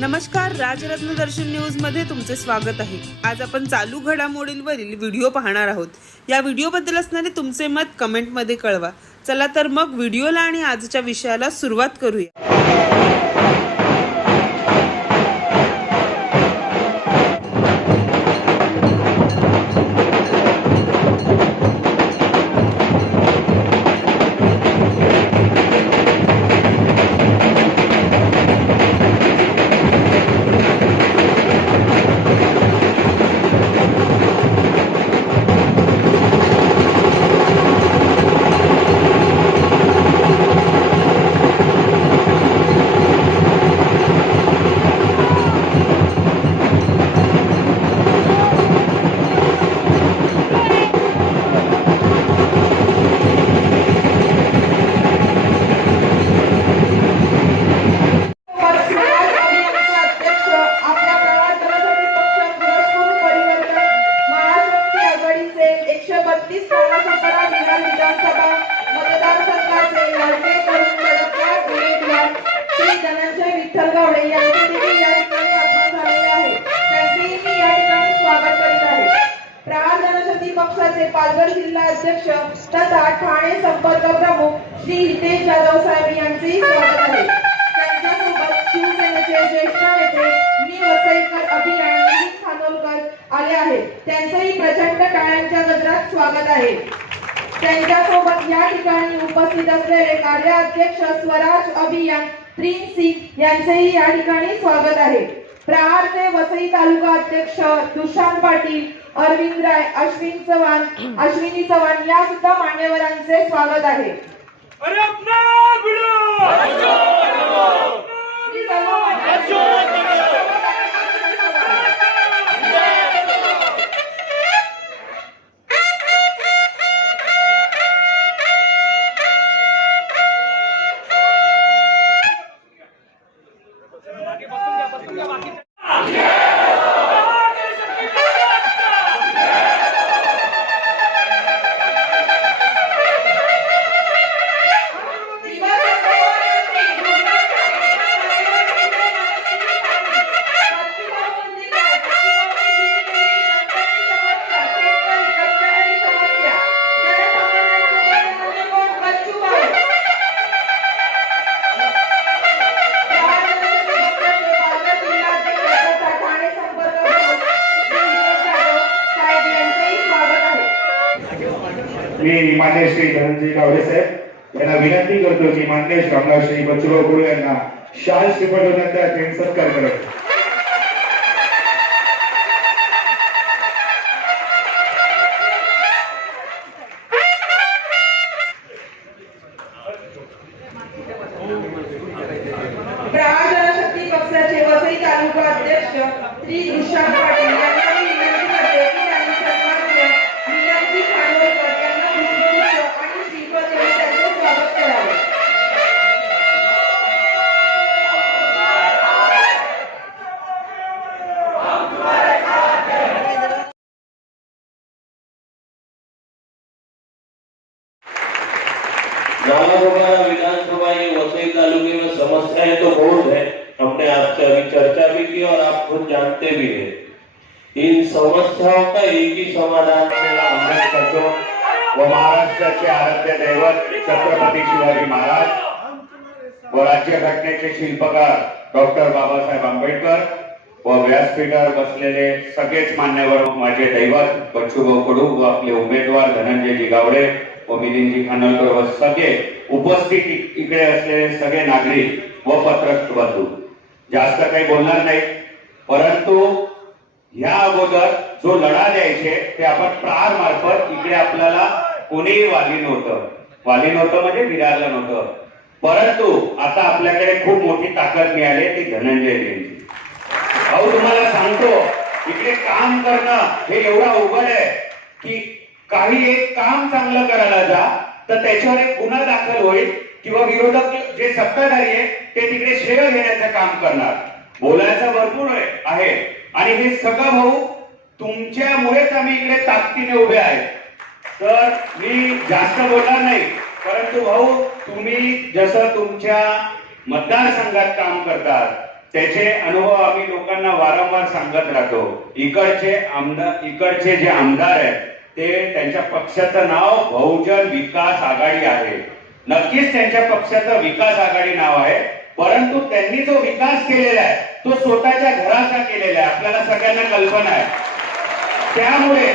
नमस्कार, राजरत्न दर्शन न्यूज मध्ये तुमचे स्वागत आहे। आज आपण चालू घडामोडींवरील व्हिडिओ पाहणार आहोत। या व्हिडिओबद्दल असणारे तुमचे मत कमेंट मध्ये कळवा। चला तर मग व्हिडिओला आणि आजच्या विषयाला सुरुवात करूया। पक्षाचे पालघर जिल्हा अध्यक्ष तथा ठाणे संपर्क प्रमुख श्री हितेश जाधव साहेब यांचेही स्वागत आहे। त्यांच्यासोबत शिवसेनेचे ज्येष्ठ नेते वसईकर अभियान खानोलकर आले आहेत। त्यांचेही प्रचंड टाळ्यांच्या गजरात स्वागत आहे। त्यांच्यासोबत या ठिकाणी उपस्थित असलेले कार्याध्यक्ष स्वराज अभियान प्रिन्सिप यांचेही या ठिकाणी स्वागत आहे। प्रहारचे वसई तालुका अध्यक्ष दुशांत पाटील, अरविंद राय, अश्विनी चव्हाण या सुद्धा मान्यवरांचे स्वागत आहे। मी मान्य श्री धनंजय गावडे साहेब यांना विनंती करतो की मान्य श्री श्री बच्चूभाऊ कडू यांना शाल श्रीफळ देण्याचा सत्कार करावा। प्रहार जनशक्ती पक्षाचे वसई तालुका अध्यक्ष श्री दुशांत पाटील यांना विनंती करते की त्यांनी सन्माननीय नियमजी खानोलकर यांना पुष्पगुच्छ आणि श्रीफळ देऊन त्यांचे स्वागत करावे। विधानसभा वसई तालुके में समस्याएं तो बहुत है, हमने आपसे अभी चर्चा भी की और आप खुद जानते भी हैं। इन समस्याओं का एक ही समाधान करतो व महाराष्ट्राचे आराध्य दैवत छत्रपती शिवाजी महाराज व राज्य घटनेचे शिल्पकार डॉक्टर बाबासाहेब आंबेडकर व व्यासपीठावर बसलेले सगळेच मान्यवर माझे दैवत बच्चूभाऊ कडू व आपले उमेदवार धनंजयजी गावडे व मिलिंदजी खानोलकर व सगळे उपस्थित इकडे असलेले सगळे नागरिक व पत्रकार बंधू, जास्त काही बोलणार नाही, परंतु या अगोदर जो लढा द्यायचे ते आपण प्रहार मार्फत इकडे आपल्याला कोणीही वाली नव्हतं म्हणजे विरारला नव्हतं, परंतु आता आपल्याकडे खूप मोठी ताकद मिळाली ती धनंजयजींची। भाऊ तुम्हाला सांगतो, इकडे काम करणं हे एवढं अवघड आहे की काही एक काम चांगलं करायला जा तर त्याच्यावर एक गुन्हा दाखल होईल किंवा विरोधक जे सत्ताधारी आहे ते तिकडे श्रेय घेण्याचं काम करणार। बोलायचं भरपूर आहे आणि हे सगळं भाऊ तुमच्यामुळेच आम्ही इकडे ताकदीने उभे आहे। तर मी जास्त बोलणार नाही, परंतु भाऊ तुम्ही जसं तुमच्या मतदारसंघात काम करतात त्याचे अनुभव आम्ही लोकांना वारंवार सांगत राहतो. इकडचे जे आमदार आहेत ते त्यांच्या पक्षाचं नाव बहुजन विकास आघाडी आहे. नक्कीच त्यांच्या पक्षाचं विकास आघाडी नाव आहे, परंतु त्यांनी जो विकास केलेला आहे तो स्वतःच्या घराचा केलेला आहे. आपल्याला सगळ्यांना कल्पना आहे. त्यामुळे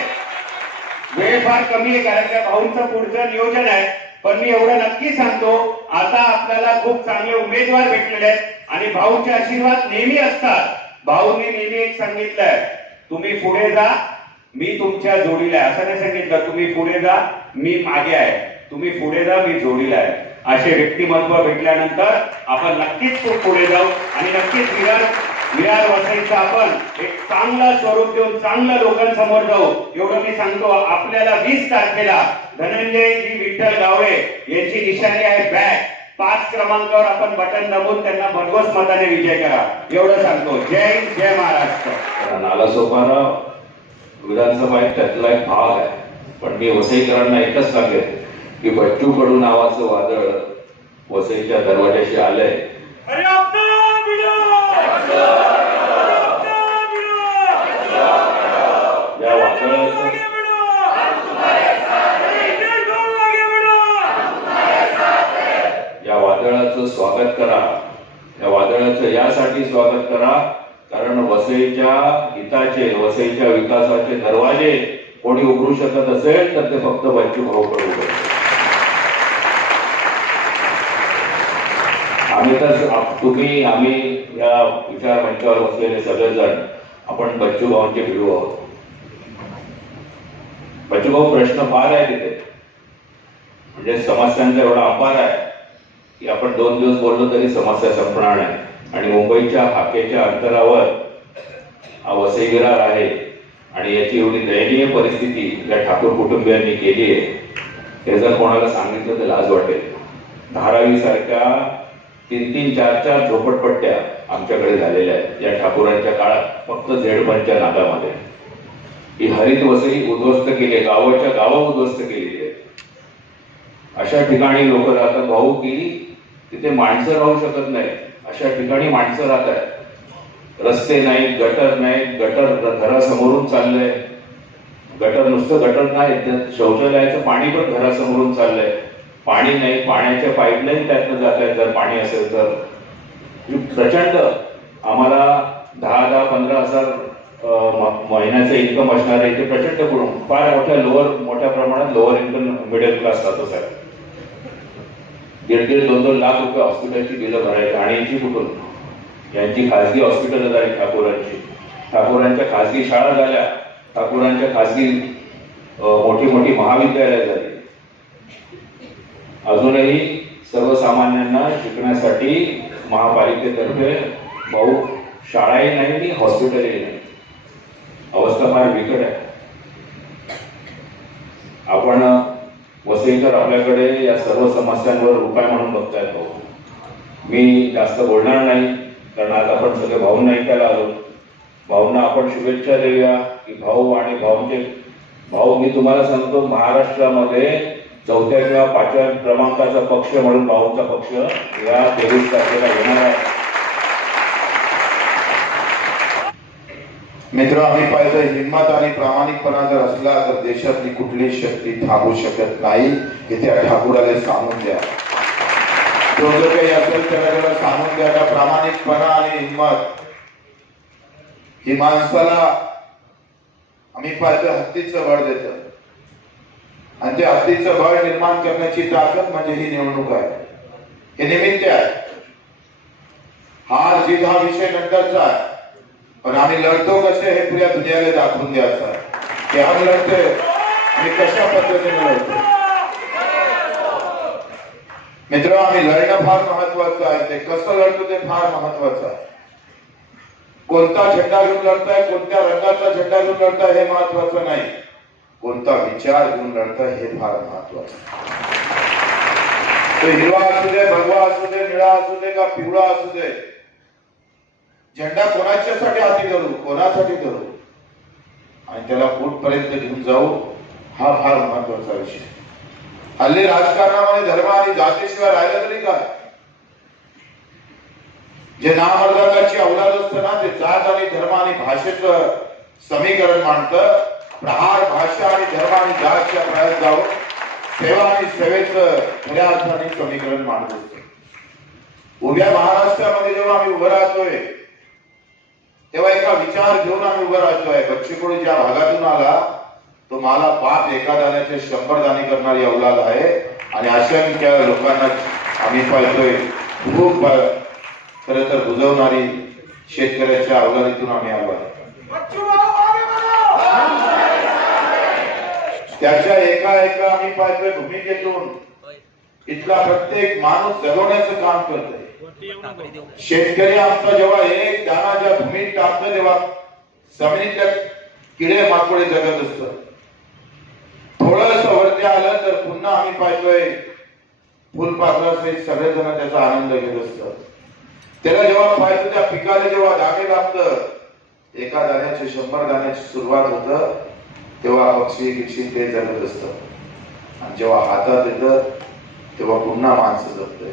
वेळ फार कमी आहे, कारण त्या भाऊंचं पुढचं नियोजन आहे. पण मी एवढं नक्की सांगतो, आता आपल्याला खूप चांगले उमेदवार भेटलेले आहेत आणि भाऊंचे आशीर्वाद नेहमी असतात. भाऊंनी नेहमी एक सांगितलंय, तुम्ही पुढे जा, मी तुमच्या जोडीला आहे. असं नाही सांगितलं तुम्ही पुढे जा, मी मागे आहे. तुम्ही पुढे जा, मी जोडीला आहे. असे व्यक्तिमत्व भेटल्यानंतर आपण नक्कीच खूप पुढे जाऊ आणि नक्कीच विरार वसईचं आपण एक चांगलं स्वरूप देऊन चांगल्या लोकांसमोर जाऊ, एवढं मी सांगतो. आपल्याला 20 तारखेला धनंजयजी विठ्ठल गावडे यांची निशाणी आहे बॅग. 5 क्रमांकावर आपण बटन दाबून त्यांना भरघोस मताने विजय करा, एवढं सांगतो. जय हिंद, जय महाराष्ट्र. नालासोपारा विधानसभा एक त्यातला एक भाग आहे. पण मी वसईकरांना एकच सांगेन की बच्चू कडू नावाचं वादळ वसईच्या दरवाजाशी आलंय. या वादळाचं स्वागत करा. या वादळाचं यासाठी स्वागत करा कारण वसईच्या हिताचे, वसईच्या विकासाचे दरवाजे कोणी उघडू शकत असेल तर ते फक्त बच्चू भाऊ कडू उघडले. आम्ही या विचार मंचावर बसलेले सगळेजण आपण बच्चू भाऊंचे भिडू आहोत. बच्चू भाऊ प्रश्न फार आहे तिथे, म्हणजे समस्यांचा एवढा अंबार आहे की आपण 2 दिवस बोललो तरी समस्या संपणार नाही. आणि मुंबईच्या हाकेच्या अंतरावर हा वसई विरार आहे आणि याची एवढी दयनीय परिस्थिती या ठाकूर कुटुंबियांनी केली आहे, हे जर कोणाला सांगितलं तर लाज वाटेल. धारावी सारख्या 3-3, 4-4 झोपडपट्ट्या आमच्याकडे झालेल्या आहेत या ठाकूरांच्या काळात, फक्त झेडपंच्या नादामध्ये. ही हरित वसई उद्ध्वस्त केली, गावाच्या गावं उद्ध्वस्त केलेली आहेत. अशा ठिकाणी लोक राहतात भाऊ की तिथे माणसं राहू शकत नाही. अशा ठिकाणी माणसं राहत आहेत. रस्ते नाहीत, गटर नाहीत, गटर घरासमोरून चाललंय. गटर नुसतं गटर नाही, शौचालयाचं पाणी पण घरासमोरून चाललंय. पाणी नाही, पाण्याच्या पाईपलाईन त्यातनं जात आहेत. जर पाणी असेल तर प्रचंड आम्हाला 10,000, 15,000 महिन्याचं इन्कम असणारे इथे प्रचंड फार मोठ्या प्रमाणात लोअर इन्कम मिडल क्लास राहतो साहेब. 1.5, 2 लाख रुपये हॉस्पिटलची बिलं भरायची आणि यांची कुठून? यांची खासगी हॉस्पिटल झाली ठाकूरांची, ठाकूरांच्या खासगी शाळा झाल्या, ठाकूरांच्या खासगी मोठी महाविद्यालय झाली. अजूनही सर्वसामान्यांना शिकण्यासाठी महापालिकेतर्फे भाऊ शाळाही नाही, हॉस्पिटलही नाही. अवस्था फार बिकट आहे. आपण वसईकर आपल्याकडे या सर्व समस्यांवर उपाय म्हणून बघतायत भाऊ. मी जास्त बोलणार नाही कारण आज आपण सगळे भाऊंना ऐकायला आलो. भाऊंना आपण शुभेच्छा देऊया की भाऊ मी तुम्हाला सांगतो, महाराष्ट्रामध्ये 4थ्या किंवा 5व्या क्रमांकाचा पक्ष म्हणून भाऊंचा पक्ष या 23 तारखेला येणार आहे. मित्र, आम्ही पाहिजे हिंमत आणि प्रामाणिकपणा जर असला तर देशातली कुठलीच शक्ती थांबू शकत नाही. हे त्या ठाकूराला सांगून द्या. जो जो काही असेल त्याला सांगून द्या. प्रामाणिकपणा आणि हिंमत ही माणसाला आम्ही पाहिजे हत्तीचं बळ देतं आणि ते हत्तीचं बळ निर्माण करण्याची ताकद म्हणजे ही निवडणूक आहे. हे निमित्त आहे. हार जीत हा विषय नंतरचा आहे, पण आम्ही लढतो कसे हे पुऱ्या दुनियाला दाखवून द्यायचं आहे की आम्ही लढतोय आणि कशा पद्धतीने लढतोय. मित्र, आम्ही लढणं फार महत्वाचं आहे. ते कसं लढतो ते फार महत्वाचं आहे. कोणता झेंडा घेऊन लढताय, कोणत्या रंगाचा झेंडा घेऊन लढताय हे महत्वाचं नाही, कोणता विचार घेऊन लढताय हे फार महत्वाचं. तो हिरवा असू दे, भगवा असू दे, निळा असू दे का पिवळा असू दे, झेंडा कोणाच्यासाठी हाती धरू, कोणासाठी धरू आणि त्याला कुठपर्यंत घेऊन जाऊ हा फार महत्वाचा विषय. हल्ली राजकारणामध्ये धर्म आणि जातीशिवाय राहिलं तरी काय? जे नामर्दाची अवलाद असतं ना ते जात आणि धर्म आणि भाषेचं समीकरण मांडतं. प्रहार भाषा आणि धर्म आणि जातच्या प्रयास जाऊन सेवा आणि सेवेचं खऱ्या अर्थाने समीकरण मांडत असतं. उभ्या महाराष्ट्रामध्ये जेव्हा आम्ही उभं राहतोय तेव्हा एका विचार घेऊन आम्ही उभं राहतोय. बच्चूकडू ज्या भागातून आला तो मला बाप एका दाण्याचे 100 दाणे करणारी अवलाद आहे आणि असंख्य लोकांना आम्ही पाहतोय खूप खरं तर बुजवणारी शेतकऱ्याच्या अवलादीतून आम्ही आलो आहे. त्याच्या एका आम्ही पाहतोय भूमिकेतून इथला प्रत्येक माणूस जगवण्याचं काम करतोय. शेतकरी आमचा जेव्हा एक दाना ज्या भूमीत टाकतो तेव्हा जमिनीतल्या किडे माकोडे जगत असत. थोडस वरती आलं तर पुन्हा आम्ही पाहतोय फुलपाखरासहित सगळेजण त्याचा आनंद घेत असतात. त्याला जेव्हा पाहतो त्या पिकाला जेव्हा दाणे लागतं एका दाण्याचे 100 दाण्याची सुरुवात होत तेव्हा पक्षी गिक्षी ते जगत असत आणि जेव्हा हातात येतं तेव्हा पुन्हा माणसं जगतोय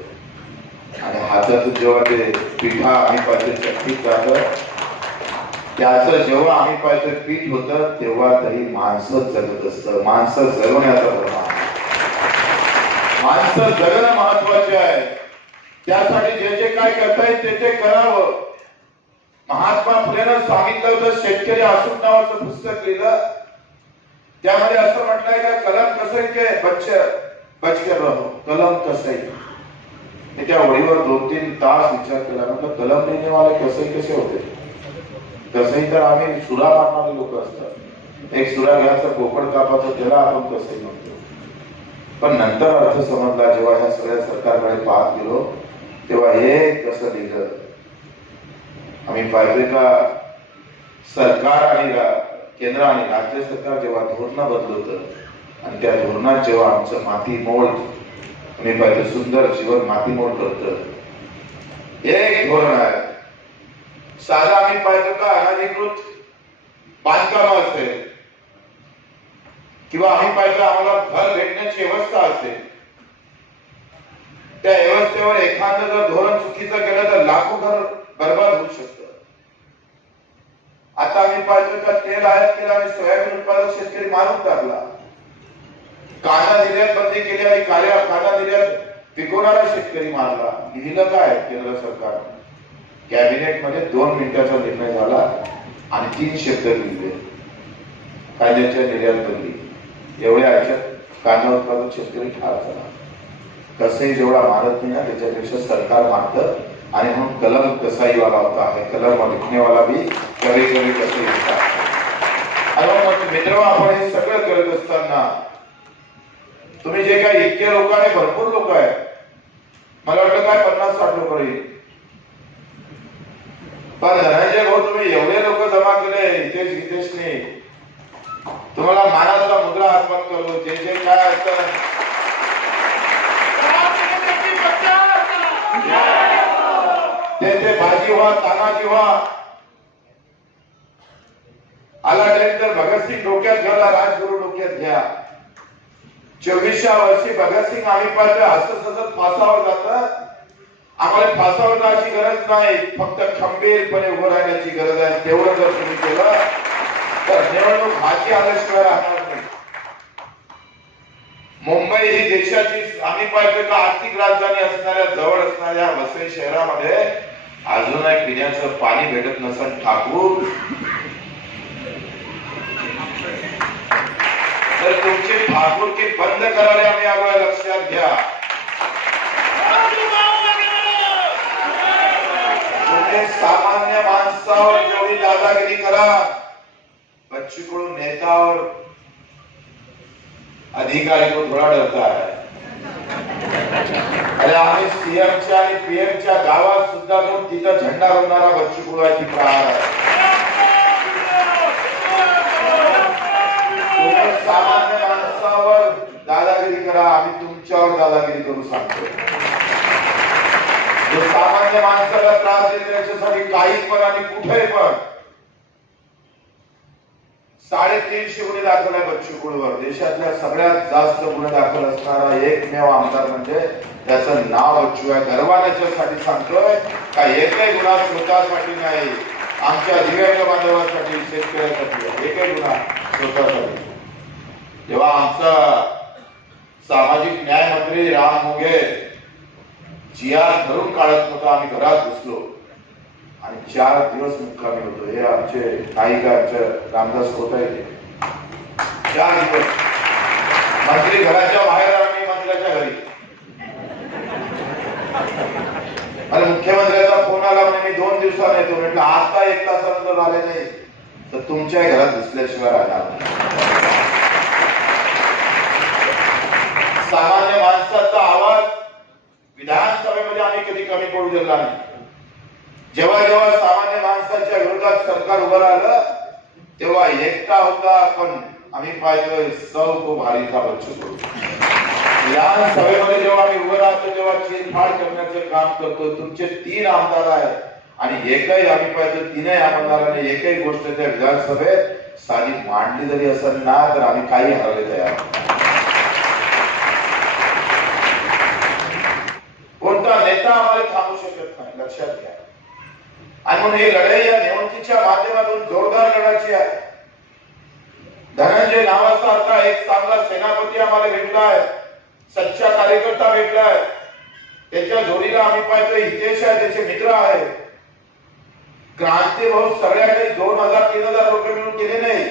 आणि हातात जेव्हा ते पिठा आम्ही पाहतोय चक्कीत जात त्याचं जेव्हा आम्ही पाहतोय पीठ होतं तेव्हा तरी माणसं जगत असतं. माणसं जगवण्याचा प्रमाण माणसं जगणं महत्वाचे आहे. त्यासाठी जे जे काय करता येईल ते ते करावं. महात्मा फुलेनं सांगितलं होतं शेतकरी असून नावाचं पुस्तक लिहिलं त्यामध्ये असं म्हटलंय का कलम कसं के बचकर राहो कलम कसं मी त्या वळीवर 2-3 तास विचार केला म्हटलं कलम लिहिणेवाले कसे होते. तसंही तर आम्ही सुरा मारणारे लोक असतात. एक सुरा घ्यायचं पोपट कापाचं त्याला आपण कसंही म्हणतो. पण नंतर अर्थ समजला जेव्हा ह्या सगळ्या सरकारकडे पाहत गेलो तेव्हा हे कसं लिहिलं. आम्ही पाहिजे का सरकार आणि केंद्र आणि राज्य सरकार जेव्हा धोरणं बदलवतं आणि त्या धोरणात जेव्हा आमचं मातीमोल आम्ही पाहिजे सुंदर जीवन मातीमोल करत एक धोरण आहे. साधा आम्ही पाहिजे का अनधिकृत बांधकाम असेल किंवा आम्ही पाहिजे आम्हाला घर भेटण्याची व्यवस्था असेल त्या व्यवस्थेवर एखादं जर धोरण चुकीचं केलं तर लाखो घर बर्बाद होऊ शकतं. आता आम्ही पाहिजे का तेल आयात केलं आणि सोयाबीन उत्पादक शेतकरी मारून टाकला. कांदा निर्यात बंदी केली आणि कांदा निर्यात पिकवणारा शेतकरी मारला. लिहिलं काय केंद्र सरकार कॅबिनेट मध्ये 2 मिनिटाचा निर्णय झाला आणि 3 शब्द लिहिले कांद्याच्या निर्यात बंदी. एवढ्या याच्यात कांदा उत्पादक शेतकरी ठार झाला. कसंही जेवढा मारत नाही ना त्याच्यापेक्षा सरकार मारत आणि म्हणून कलम कसाईवाला होता आहे. कलम लिखनेवाला भी कभी कभी कसंही होता. आणि मित्र आपण हे सगळं करत असताना तुम्ही जे काय इतके लोक आहे भरपूर लोक आहेत. मला वाटतं काय 50-60 लोक येईल. पण धनंजय भाऊ तुम्ही एवढे लोक जमा केले हितेशने तुम्हाला मानाचा मुद्रा अर्पण करतो. जे जे काय असतं ते बाजी व्हा तानाजी व्हा. आला टाइम तर भगतसिंग डोक्यात घ्या राजगुरू डोक्यात घ्या. 24व्या वर्षी भगतसिंग आम्ही पाहतोय हसत हसत फासावर जातात. आम्हाला फासावर जायची गरज नाही फक्त खंबीरपणे उभं राहण्याची गरज आहे. तेवढं जर तुम्ही केलं तर निवडणूक हाती आल्याशिवाय राहणार नाही. मुंबई ही देशाची आम्ही पाहतोय का आर्थिक राजधानी असणाऱ्या जवळ असणाऱ्या वसई शहरामध्ये अजूनही पिण्याचं पाणी भेटत नसेल. ठाकूर तर तुमची ठाकूरकी बंद करायला आम्ही आलोय लक्षात घ्या. तुम्ही सामान्य माणसावर जेवढी दादागिरी करा बच्चू नेतावर अधिकारी को थोडा डरता है. अरे आम्ही सीएमच्या आणि पीएमच्या गावात सुद्धा जाऊन तिथं झेंडा रोवणारा बच्चू कडू आहे. ती प्रहार आहे. तुम्ही सामान्य माणसावर दादागिरी करा आम्ही तुमच्यावर दादागिरी करू सांगतो. जो सामान्य माणसाला त्रास देईल त्याच्यासाठी काही पण आणि कुठेही पण 350 गुन्हे दाखल आहे बच्चू कडूवर. देशातल्या सगळ्यात जास्त गुन्हे दाखल असणारा एकमेव आमदार म्हणजे त्याचं नाव बच्चू आहे. गर्वाने याच्यासाठी सांगतोय का एकही गुन्हा स्वतःसाठी नाही, आमच्या दिव्यांग बांधवांसाठी, शेतकऱ्यांसाठी एकही गुन्हा स्वतःसाठी. जेव्हा आमचा सामाजिक न्याय मंत्री राम मोघे जियार धरून काढत होता, आम्ही घरात घुसलो आणि 4 दिवस मुक्कामी होतो. हे आमचे नायिका आमच्या रामदास खोताय 4 दिवस मंत्री घराच्या बाहेर आणि मंत्र्याच्या घरी. मला मुख्यमंत्र्याचा फोन आला म्हणे मी 2 दिवसांनी येतो. म्हटलं आता 1 तासानंतर आले नाही तर तुमच्या घरात घुसल्याशिवाय राहणार नाही. सामान्य माणसाचा आवाज विधानसभेमध्ये आम्ही कधी कमी पडू दिला नाही. जेव्हा जेव्हा सामान्य माणसाच्या विरोधात सरकार उभं राहिलं तेव्हा एकटा होता, पण आम्ही पाहतोय सौ को भारी था बच्चू कडू. या सभेमध्ये जेव्हा आम्ही उभं राहतो तेव्हा चीरफाड करण्याचं काम करतो. तुमचे 3 आमदार आहेत आणि एकही आम्ही पाहतो 3ही आमदारांनी एकही गोष्ट त्या विधानसभेत साधी मांडली जरी असेल ना तर आम्ही काही हरवले तयार. कोणता नेता आम्हाला थांबू शकत नाही, लक्षात घ्या. आणि म्हणून ही लढाई या निवडणुकीच्या माध्यमातून जोरदार लढायची आहे. धनंजय नावासारखा एक चांगला सेनापती आम्हाला भेटलाय, सच्चा कार्यकर्ता भेटलाय. त्याच्या जोडीला आम्ही पाहतोय हितेश आहे, त्याचे मित्र आहे. क्रांती भाऊ सगळ्या काही 2000-3000 रुपये मिळून केले नाही.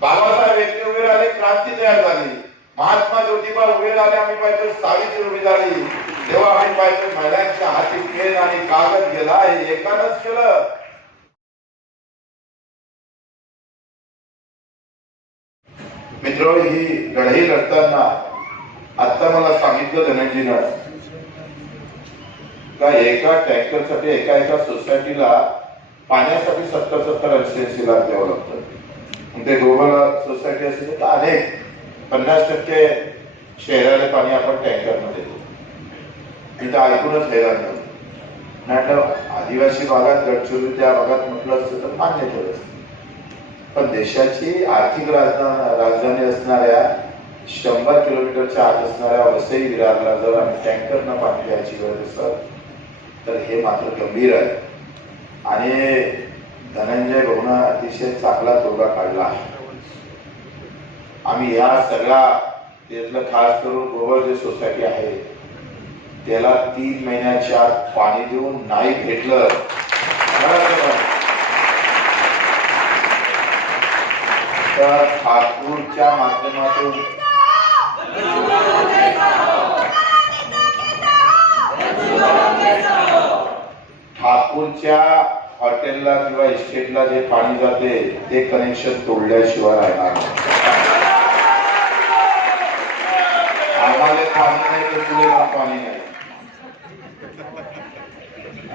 बाबासाहेब एकटे उभे राहिले, क्रांती तयार झाली. महात्मा ज्योतिबा उभे राहिले, आम्ही पाहतोय सावित्री उभी झाली. तेव्हा आम्ही पाहतोय महिलांच्या हाती पेन आणि कागद गेला, हे एकानंच केलं. मित्र, ही लढाई लढताना आता मला सांगितलं धनंजयनं का एका टँकरसाठी एका सोसायटीला पाण्यासाठी 70-80 लाख द्यावं लागतं. ते ग्लोबल सोसायटी असेल तर अनेक 50% शहराला पाणी आपण टँकरमध्ये देतो. इथं ऐकूनच हैराण झालं. म्हटलं आदिवासी भागात, गडचिरोली त्या भागात म्हटलं असतं तर मान्य केलं असतं. पण देशाची आर्थिक राजधानी असणाऱ्या 100 किलोमीटरच्या आत असणाऱ्या वसई विरारला जर आम्ही टँकरनं पाणी द्यायची गरज असत तर हे मात्र गंभीर आहे. आणि धनंजय भाऊनं अतिशय चांगला तोडगा काढला आहे. आम्ही या सगळ्या त्यातलं खास करून ग्लोबल जे सोसायटी आहे त्याला 3 महिन्याच्या आत पाणी देऊन नाही भेटलं तर ठाकूरच्या माध्यमातून ठाकूरच्या हॉटेलला किंवा इस्टेटला जे पाणी जाते ते कनेक्शन तोडल्याशिवाय राहणार नाही. आम्हाला पाणी नाही तर तुले पाणी नाही.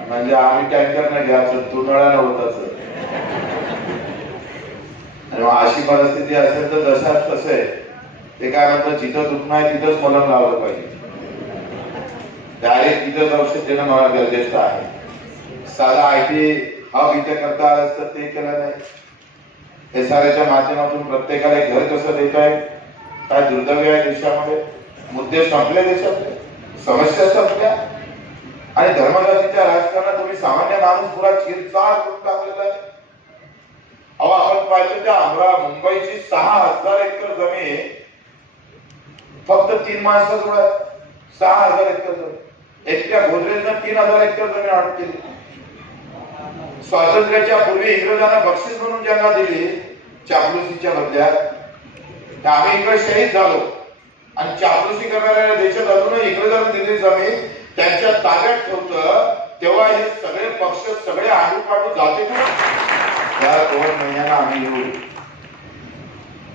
म्हणजे आम्ही टँकर नाही घ्यायचं, तू नळाला होत असत. आणि अशी परिस्थिती असेल तर जशाच तसे ते काय म्हणतात, जिथं दुखणं आहे तिथंच मलम लावलं पाहिजे. डायरेक्ट तिथंच औषध देणं मला गरजेचं आहे. साधा IT हब इथे करता आलं असतं, ते केलं नाही. SRच्या माध्यमातून प्रत्येकाला घर कसं देत आहे, काय दुर्दैव आहे देशामध्ये. मुद्दे संपले, देशातले समस्या संपल्या आणि धर्मजातीच्या राजकारणात तुम्ही सामान्य माणूस पुरा चिरचार करून टाकलेला आहे. अहो, आपण पाहिजे त्या मुंबईची 6000 एकर जमीन फक्त 3 माणसाजवळ आहे. 6000 एकर जमीन एकट्या गोदरेजनं 3000 एकर जमीन हडप केली. स्वातंत्र्याच्या पूर्वी इंग्रजांना बक्षीस म्हणून ज्यांना दिली चापलुसीच्या बदल्यात, आम्ही इकडे शहीद झालो आणि चापलुसी करणाऱ्या देशात अजूनही इंग्रजांनी दिलेली जमीन त्यांच्या ताब्यात ठेवतं. तेव्हा हे सगळे पक्ष सगळे आडू पाडू जाते ना. या 2 महिन्यांना आम्ही येऊ,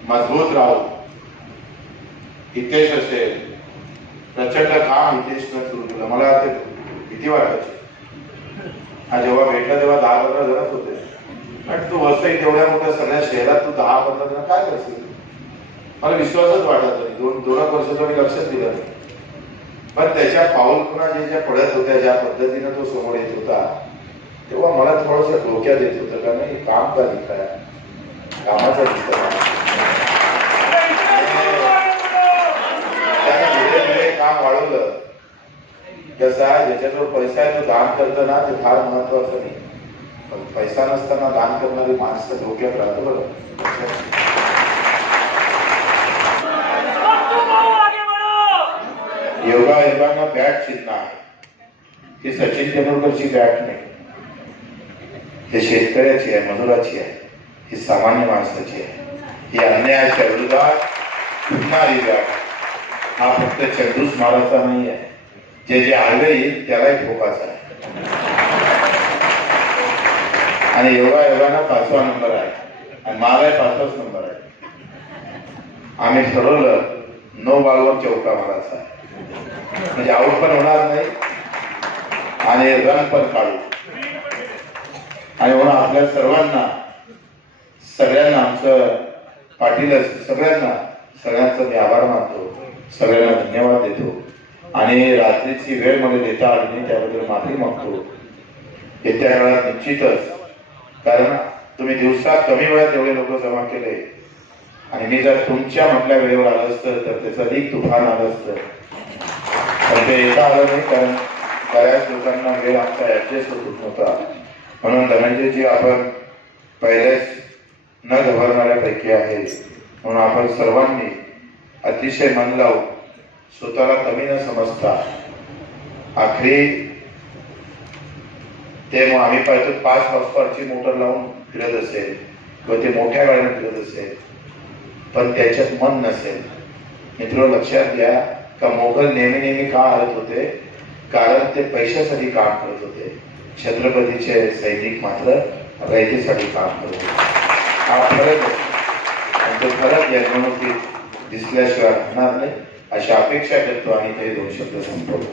मजबूत राहू. हितेश असेल, प्रचंड काम हितेशनं सुरू केलं. मला ते भीती वाटायची. हा जेव्हा भेटला तेव्हा 10-15 जणच होते. पण तू वसई तेवढ्या मोठ्या सगळ्या शहरात तू 10-15 जण काय करशील, मला विश्वासच वाटत नाही. 2 वर्षाचं मी लक्षच दिलं नाही. पण त्याच्या पाऊलखुणा ज्या पडत होत्या, ज्या पद्धतीनं तो समोर येत होता तेव्हा मला थोडंसं डोक्यात येत होतं का नाही काम का लिखाय, कामाचं दिसतं त्यानं धीरे धीरे काम वाढवलं. कसं आहे, ज्याच्याजवळ पैसा आहे तो दान करतो ना, ते फार महत्वाचं नाही. पण पैसा नसताना दान करणारी माणसं डोक्यात राहतो बरं. योगायोगानं बॅट चिन्ह आहे. ही सचिन तेंडुलकरची बॅट नाही, हे शेतकऱ्याची आहे, मजुराची आहे, ही सामान्य माणसाची आहे. ही अन्यायाच्या विरोधात फिरणारी बॅट. हा फक्त चंडूस मारायचा नाही आहे, जे जे आडवे येईल त्यालाही ठोकायचा आहे. आणि योगायोगानं 5वा नंबर आहे आणि माझाही 5वाच नंबर आहे. आम्ही ठरवलं नो बॉलवर चौका मारायचा आहे, म्हणजे आऊट पण होणार नाही आणि रन पण काढू. आणि म्हणून आपल्या सगळ्यांना आमचं पाटील सगळ्यांचा मी आभार मानतो, सगळ्यांना धन्यवाद देतो आणि रात्रीची वेळ मध्ये देता आली नाही त्याबद्दल माफी मागतो. येत्या काळात निश्चितच, कारण तुम्ही दिवसात कमी वेळात एवढे लोक जमा केले आणि मी जर तुमच्या म्हटल्या वेळेवर आलं असतं तर त्याचं अधिक तुफान आलं असतं, पण ते येता आलं नाही कारण बऱ्याच लोकांना वेळ आमचा ऍडजस्ट होत नव्हता. म्हणून धनंजयजी आपण पहिलेच न घबरणाऱ्यापैकी आहे. म्हणून आपण सर्वांनी अतिशय मन लावून स्वतःला कमी न समजता आखरी ते मग आम्ही पाहतो 5 हॉर्सपावरची मोटर लावून फिरत असेल किंवा ते मोठ्या गाड्याने फिरत असेल पण त्याच्यात मन नसेल. मित्र लक्षात घ्या का मोगल नेहमी का हरत होते, कारण ते पैशासाठी काम करत होते. छत्रपतीचे सैनिक मात्र रयतेसाठी काम करत होते. हा फरक आहे आणि तो फरक या निवडणुकीत दिसल्याशिवाय राहणार नाही अशी अपेक्षा करतो आणि ते 2 शब्द संपवतो.